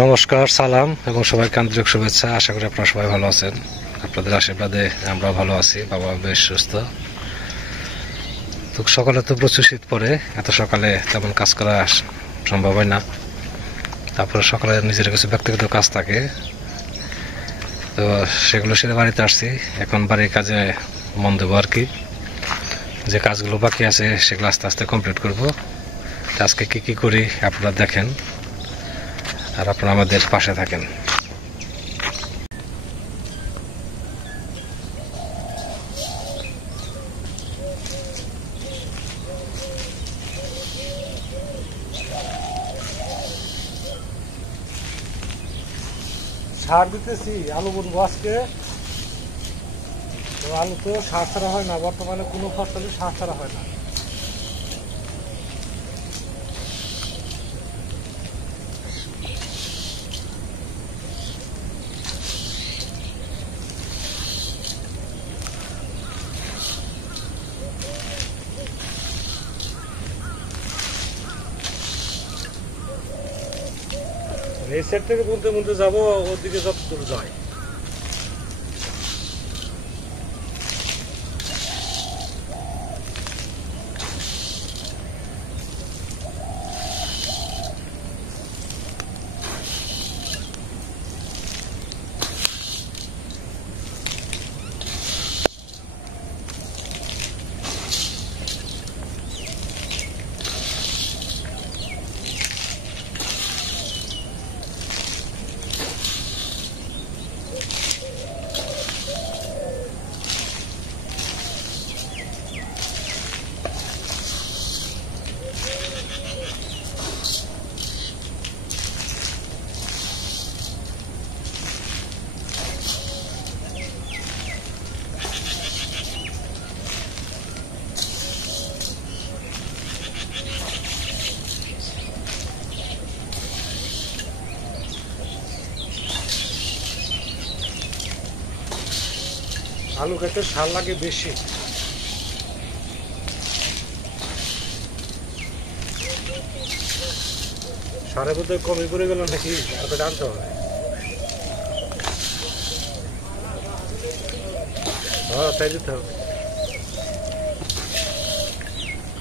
নমস্কার, সালাম এবং সবাইকে আন্তরিক শুভেচ্ছা। আশা করি আপনারা সবাই ভালো আছেন। আপনাদের আশীর্বাদে আমরাও ভালো আছি। বাবা বেশ সুস্থ। তো সকালে তো প্রচুর শীত পড়ে, এত সকালে তেমন কাজ করা সম্ভব হয় না। তারপরে সকালে নিজের কিছু ব্যক্তিগত কাজ থাকে, তো সেগুলো সেরে বাড়িতে আসছি। এখন বাড়ির কাজে মন দেবো আর কি। যে কাজগুলো বাকি আছে সেগুলো আস্তে আস্তে কমপ্লিট করবো। আজকে কি করি আপনারা দেখেন, আর আপনারা আমাদের পাশে থাকেন। সার দিতেছি, আলু বুনবো আজকে। তো আলু তো সার ছাড়া হয় না, বর্তমানে কোনো ফসলই সার ছাড়া হয় না। এই সাইড থেকে বুনতে বুনতে যাবো, ওদিকে যত দূর যায়। আলু খেতে সার লাগে বেশি। সারের মধ্যে কমে পড়ে গেল নাকি ওটা জানতে হবে। হ্যাঁ, তাই দিতে হবে।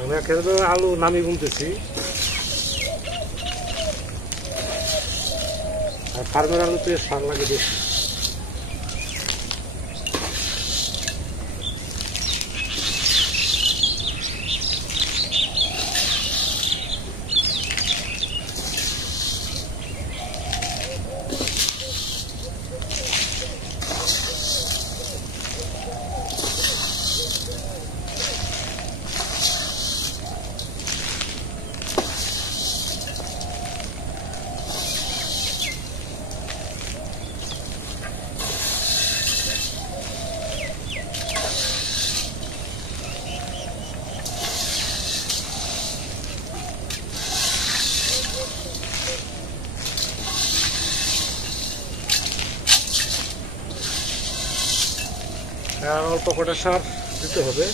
আমি একেবারে আলু নামি বুনতেছি, আর ফার্মের আলুতে সার লাগে বেশি। অল্প কটা সার দিতে হবে।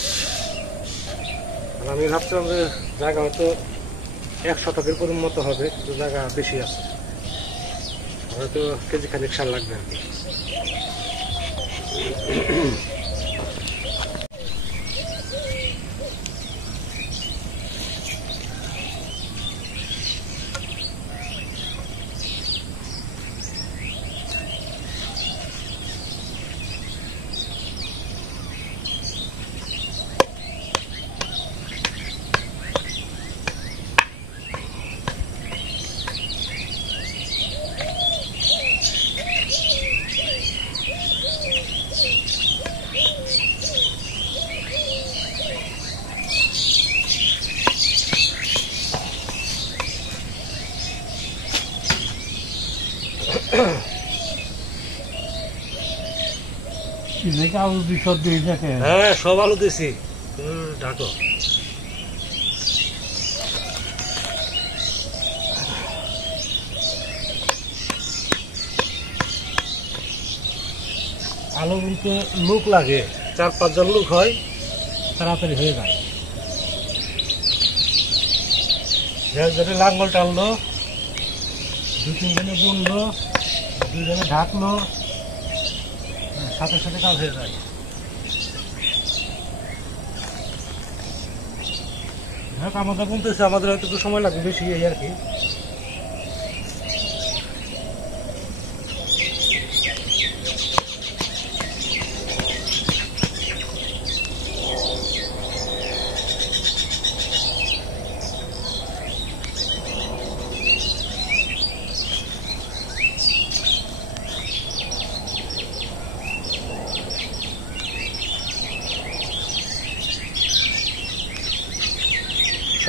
আর আমি ভাবছিলাম যে জায়গা হয়তো 1 শতকের মতো হবে, কিন্তু জায়গা বেশি আছে, হয়তো কেজি খানিক সার লাগবে আর কি। আলু বিশদ দিয়ে দেখে। হ্যাঁ, সব আলু দিয়েছি। ঢাকো। আলু বলতে লোক লাগে, 4-5 জন লোক হয়, তাড়াতাড়ি হয়ে যায়। লাঙ্গল টানলো, 2-3 জনে বুনলো, 2 জনে ঢাকলো, সাথে সাথে কাজ হয়ে যায়। হ্যাঁ, আমাদের বুনতেছে, আমাদের হয়তো একটু সময় লাগবে বেশি, এই আর কি।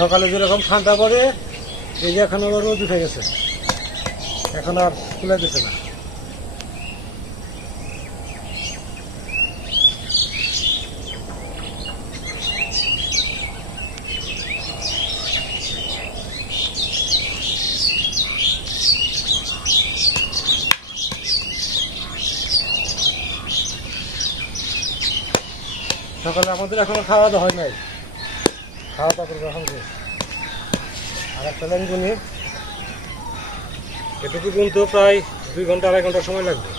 সকালে যেরকম ঠান্ডা পড়ে, এই যে এখন আবার রোদ উঠে গেছে, এখন আর খুলে দিচ্ছে না। সকালে আমাদের এখনো খাওয়া দাওয়া হয় নাই, খাওয়া দাওয়া করে যখন আর একটা লাইন গুনি, এটুকু গুনতেও প্রায় 2 ঘন্টা 2.5 ঘন্টা সময় লাগবে।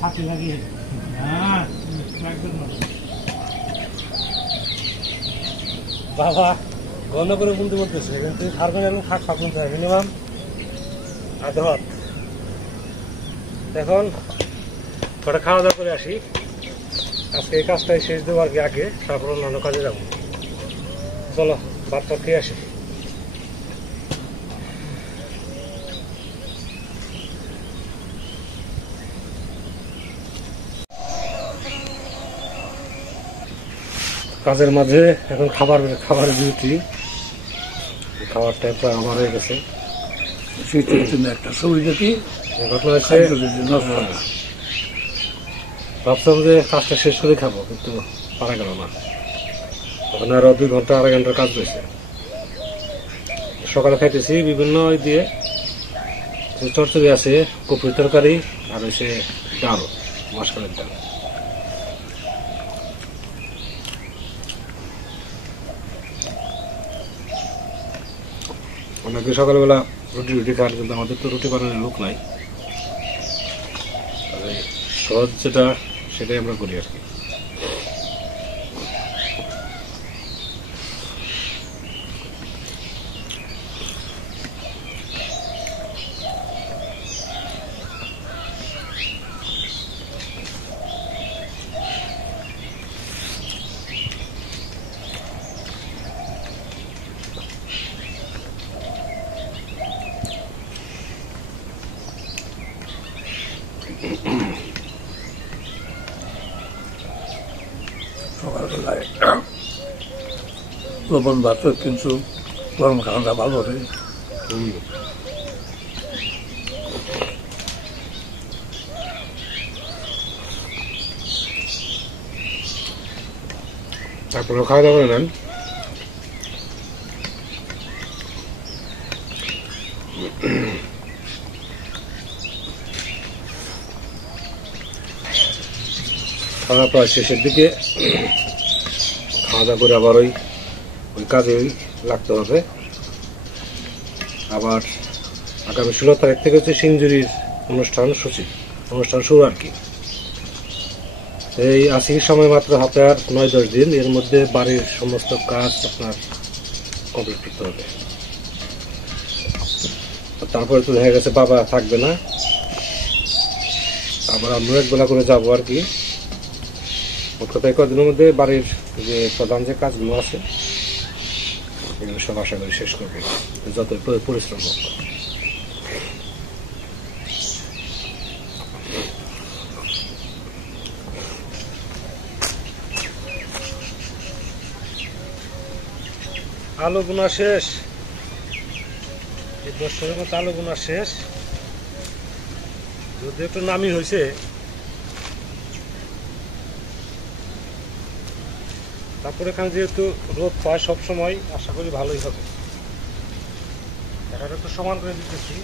ফাঁকি লাগিয়ে বাবা ঘন করে বুনতে বলতেছে, কিন্তু ফার্মের এবং ফাঁক ফাঁক বুনতে হয় মিনিমাম আধা হাত। এখন কটা খাওয়া দাওয়া করে আসি, আজকে এই কাজটাই শেষ দেবো আর কি, আগে তারপর অন্যান্য কাজে যাবো। চলো ভাতটা খেয়ে আসি। কাজের মাঝে এখন খাবারের ডিউটি, খাবার টাইম প্রায় আমার হয়ে গেছে। শীতের জন্য একটা সুবিধা কি ঘটনা হচ্ছে, ভাবছিলাম যে কাজটা শেষ করে খাবো, কিন্তু পারা গেল না। ওখানে আরো 2 ঘন্টা 2.5 ঘন্টার কাজ রয়েছে। সকালে খাইতেছি বিভিন্ন দিয়ে চচ্চড়ি আছে, কপির তরকারি, আর হচ্ছে ডাল, মাসকলাইয়ের ডাল। অনেকে সকালবেলা রুটি খান, কিন্তু আমাদের তো রুটি বানানোর লোক নাই, সহজ যেটা সেটাই আমরা করি আর কি। সকালবেলায় লবণ ভাত, কিন্তু গরম খাওয়াটা ভালো হবে। তারপরে খাওয়া দাওয়া করে নেন। খাওয়া প্রায় শেষের দিকে, খাওয়া দাওয়া করে আবার ওই কাজেই লাগতে হবে। আবার আগামী 16 তারিখ থেকে হচ্ছে সিঞ্জুরির অনুষ্ঠান শুরু আর কি। এই আশির সময় মাত্র হাতে আর 9-10 দিন, এর মধ্যে বাড়ির সমস্ত কাজ আপনার কমপ্লিট করতে হবে। তারপরে তো দেখা গেছে বাবা থাকবে না, আবার আমরা একবেলা করে যাবো আর কি। মোট কথা কদিনের মধ্যে বাড়ির যে প্রধান যে কাজগুলো আছে এগুলো সব আশা করি শেষ করবে, যত পরিশ্রম হোক। আলু বোনা শেষ, এই বছরের মতো আলু বোনা শেষ। যদি একটু নামি হয়েছে, তারপরে এখানে যেহেতু রোদ পায় সবসময়, আশা করি ভালোই হবে। এটা একটু সমান করে দিতেছি,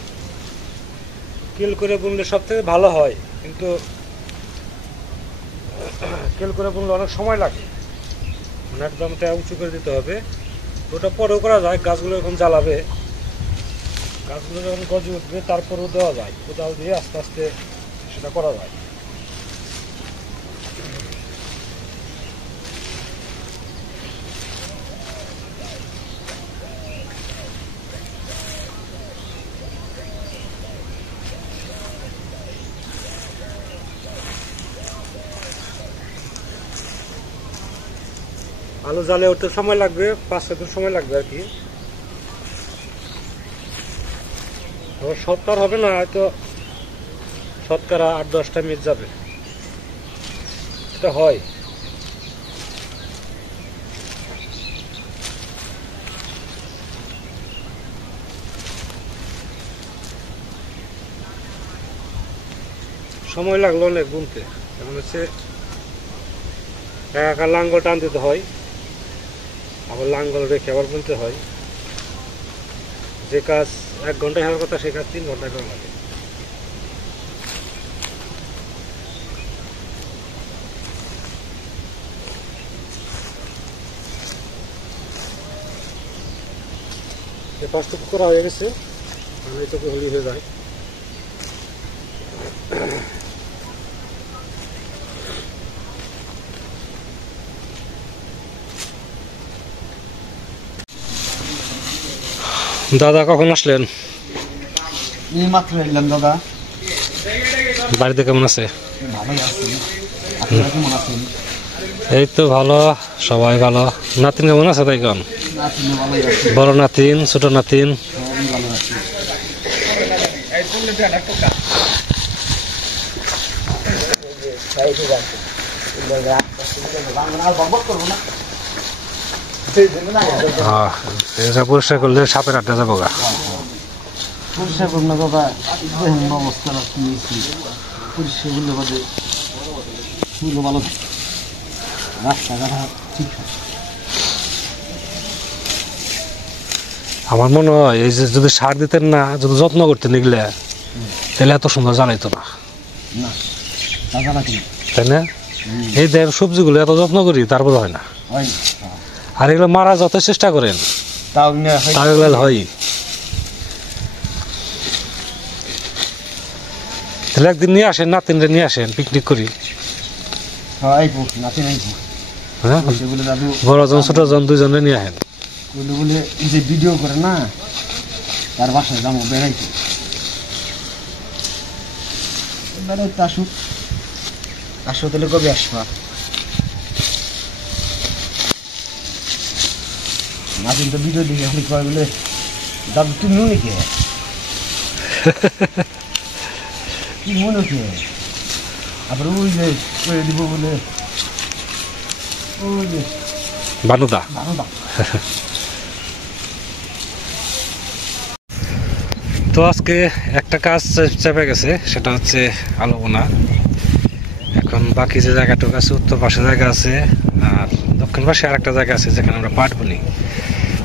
কেল করে বুনলে সব থেকে ভালো হয়, কিন্তু কেল করে বুনলে অনেক সময় লাগে, মানে একদম উঁচু করে দিতে হবে। ওটা পরেও করা যায়, গাছগুলো এখন জ্বালাবে, গাছগুলো যখন গজে উঠবে তারপরেও দেওয়া যায়, কোদাল দিয়ে আস্তে আস্তে সেটা করা যায়। আলু জ্বালে উঠতে সময় লাগবে, 5-6 দিন সময় লাগবে আর কি। সত্তর হবে না, হয়তো শতকরা 8-10টা মিনিট যাবে, এটা হয়। সময় লাগলো অনেক বুনতে, এখন হচ্ছে একা লাঙ্গল টান দিতে হয়, আবার লাঙ্গল রেখে আবার বুনতে হয়। যে কাজ 1 ঘন্টায় হওয়ার কথা সে কাজ 3 ঘন্টায় করা লাগে। পাঁচটুকু করা হয়ে গেছে, আমি চোখে হলি হয়ে যায়। দাদা কখন আসলেন? মাত্র এলাম দাদা। বাড়িতে কেমন আছে? ভালোই আছি, আপনারা কেমন আছেন? এই তো ভালো, সবাই ভালো। নাতিন কেমন আছে? তাই কেমন? নাতিনও ভালোই আছে, বড় নাতিন, ছোট নাতিন? সবাই ভালো আছে। পরিষ্কার করলে সাপের আড্ডা যাবো গা। পরিষ্কার করুন না দাদা, দেখেন অবস্থা নিয়েছি, পরিষ্কার করলে বাদে শুরু ভালো থাকে, রাস্তাঘাট ঠিক হয়। আমার মনে হয় এই যে যদি সার দিতেন না, যদি যত্ন করতেন এগুলা, তাহলে এত সুন্দর জ্বালাইতো না, না টাকা না কিনে তাই না? এই দেন সবজিগুলো এত যত্ন করি, তারপর হয় না। হয় না, আর এগুলো মারা যত চেষ্টা করেন তাও তাও এগুলো হয়। তাহলে একদিন নিয়ে আসেন, নাতিনরে নিয়ে আসেন, পিকনিক করি। আইবো নাতি আইবো, হ্যাঁ, বলে দাদু বড় জন ছোট জন দুজনে নিয়ে আসেন। বলে যে ভিডিও করে না, তার বাসায় যাবো বেড়াইতে। বেড়াইতে আসুক, আসো তাহলে কবে আসবা? নাতিন তো ভিডিও দেখে আপনি কয় বলে দাদু তুমি মনে কে কি মনে কে, আবার ওই যে করে দিব বলে ওই যে বানুদা। বারোটা। তো আজকে একটা কাজ চেপে গেছে, সেটা হচ্ছে আলু বোনা। এখন বাকি যে জায়গাটুকু আছে, উত্তর পাশে জায়গা আছে আর দক্ষিণ পাশে আর একটা জায়গা আছে যেখানে আমরা পাট বুনি।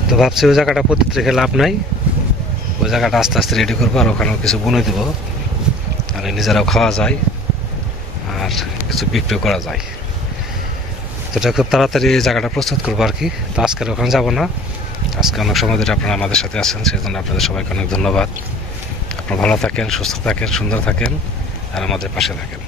তো ভাবছি ওই জায়গাটা পতিত রেখে লাভ নাই, ওই জায়গাটা আস্তে আস্তে রেডি করবো আর ওখানেও কিছু বুনে দেবো, আর নিজেরাও খাওয়া যায় আর কিছু বিক্রি করা যায়। তো এটা খুব তাড়াতাড়ি এই জায়গাটা প্রস্তুত করবো আর কি। তো আজকের ওখানে যাবো না, আজকে অনেক সময় ধরে আপনারা আমাদের সাথে আছেন, সেই জন্য আপনাদের সবাইকে অনেক ধন্যবাদ। আপনারা ভালো থাকেন, সুস্থ থাকেন, সুন্দর থাকেন আর আমাদের পাশে থাকেন।